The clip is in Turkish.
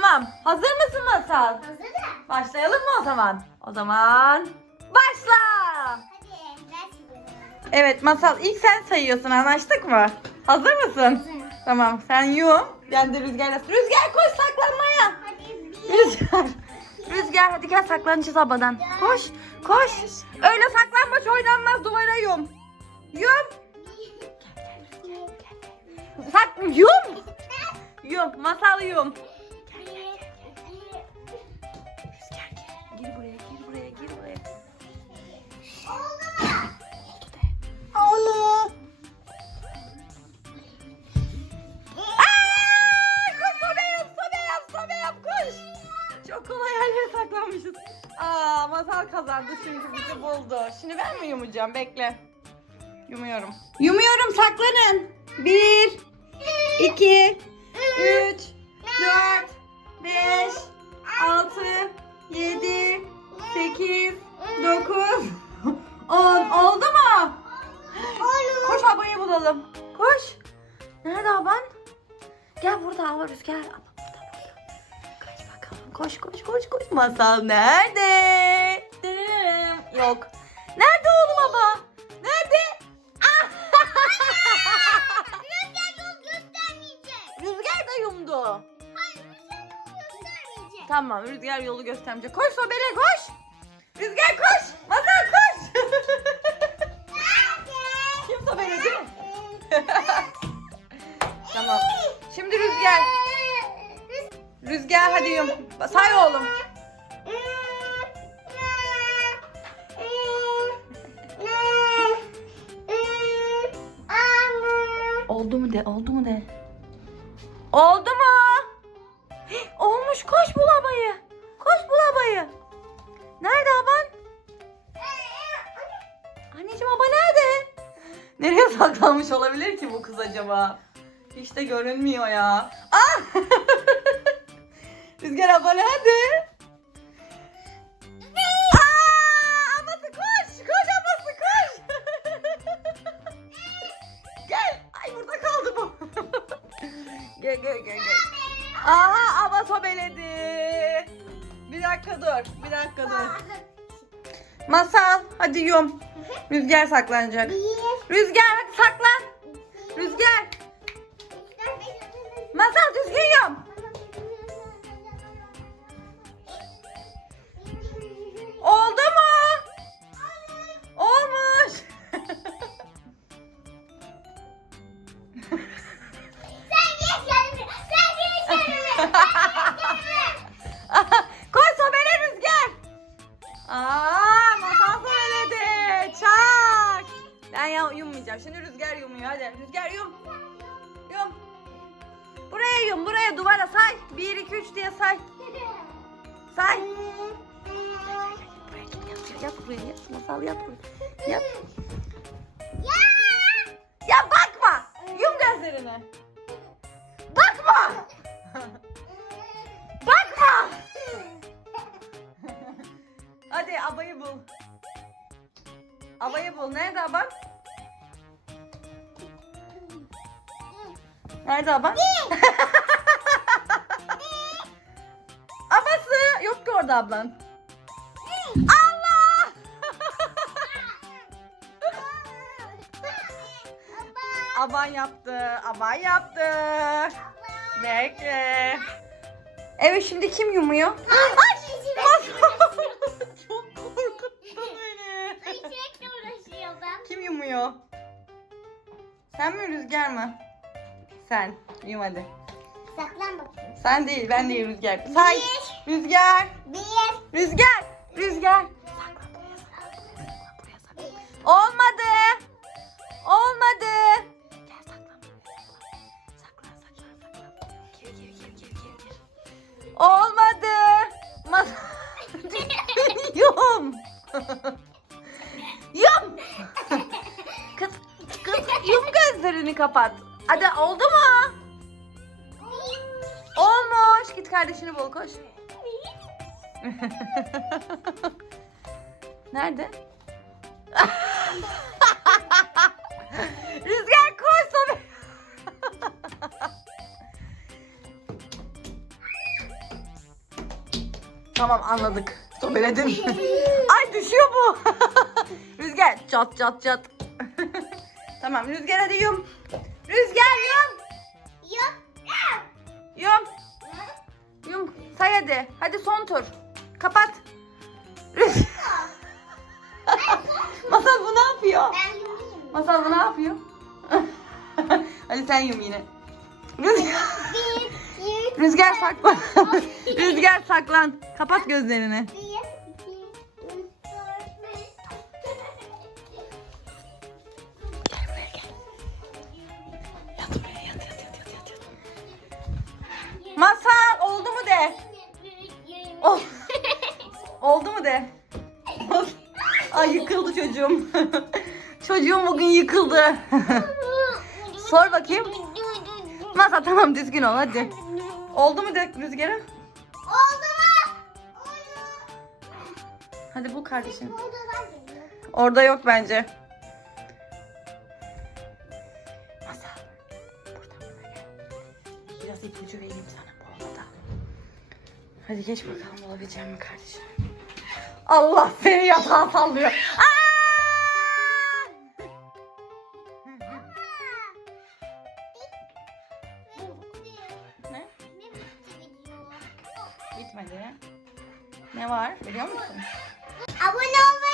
Masal? Hazır da. Başlayalım mı o zaman? O zaman başla. Hadi. Ben. Evet Masal ilk sen sayıyorsun anlaştık mı? Hazır mısın? Hazırım. Tamam sen yum. Ben de Rüzgar'la. Rüzgar koş saklanmaya. Hadi bir. Rüzgar. Rüzgar hadi gel saklanacağız abadan. Koş koş. Öyle saklanmaç oynanmaz duvara yum. Yum. Sak yum. Yum. Masal yum. Mi yumacağım? Bekle. Yumuyorum. Yumuyorum saklanın. Bir, iki, üç, dört, beş, altı, yedi, sekiz, dokuz, on. Oldu mu? Koş abayı bulalım. Koş. Nerede aban? Gel burada hava rüzgar. Ama burada burada. Kaç bakalım. Koş koş koş koş. Masal nerede? Yok. Nerede oğlum baba? Nerede? Ah! Rüzgar yol göstermeyecek. Rüzgar da yumdu. Hayır rüzgar yol göstermeyecek. Tamam Rüzgar yolu göstermeyecek. Koş Sobele koş. Rüzgar koş. Masal koş. Kim Sobele değil mi? tamam. Şimdi Rüzgar. Rüzgar hadi yum. Say oğlum. Oldu mu de, oldu mu de. Oldu mu? Hih, Olmuş, koş bul abayı. Koş bul abayı. Nerede aban? Anneciğim aba nerede? Nereye saklanmış olabilir ki bu kız acaba? Hiç de görünmüyor ya. Ah! Rüzgar abla nerede? Gel gel gel gel. Aha aba sobeledi. Bir dakika dur. Bir dakika dur. Masal hadi yum. Rüzgar saklanacak. Rüzgar hadi saklan. Rüzgar. Masal düzgün yum. Ben ya yummayacağım. Şimdi Rüzgar yumuyor. Hadi Rüzgar yum. Yum. Buraya yum. Buraya duvara say. 1, 2, 3 diye say. Say. Yat buraya yat. Masal yat buraya. Yat. Ya bakma. Yum gözlerini. Bakma. Bakma. Hadi abayı bul. Abayı bul. Nerede aban? Nerede aban? Abası. Yok ki orada ablan. Allah! aban yaptı. Aban yaptı. Bekle. Evet şimdi kim yumuyor? Çok korkuttun beni. Kim yumuyor? Sen mi Rüzgar mı? Sen. Yum hadi. Saklan bakayım. Sen değil ben değil Rüzgar. Say. Rüzgar. Bir. Rüzgar. Rüzgar. Saklan buraya saklan. Buraya saklan. Olmadı. Olmadı. Gel saklan buraya. Saklan saklan saklan. Gir gir gir gir gir gir. Olmadı. Mas Yum. Yum. Kız, kız yum gözlerini kapat. Hadi oldu mu? Olmuş. Git kardeşini bul koş. Nerede? Rüzgar koş sobe. Tamam anladık. Sobeledim. Ay düşüyor bu. Rüzgar çat çat çat. tamam Rüzgar hadi yum. Rüzgar yum. Yok. Yum. Yum. Say hadi. Hadi son tur. Kapat. Rüzgar. Masal bu ne yapıyor? Ben yumuşum. Masal bu ne yapıyor? hadi sen yum yine. Rüzgar. Rüzgar saklan. Rüzgar saklan. Kapat gözlerini. Yat. Masal oldu mu de? Ol- oldu mu de? Ay yıkıldı çocuğum. çocuğum bugün yıkıldı. Sor bakayım. Masal tamam düzgün ol hadi. Oldu mu de rüzgarı? Oldu mu? Hadi bul kardeşim. Oldu. Oldu. Orada yok bence. Biraz ipucu vereyim sana bu odada. Hadi geç bakalım bulabileceğim mi kardeşim? Allah seni yatağa sallıyor. Aa! Bitmedi. Ne var biliyor musun? Abone olmayı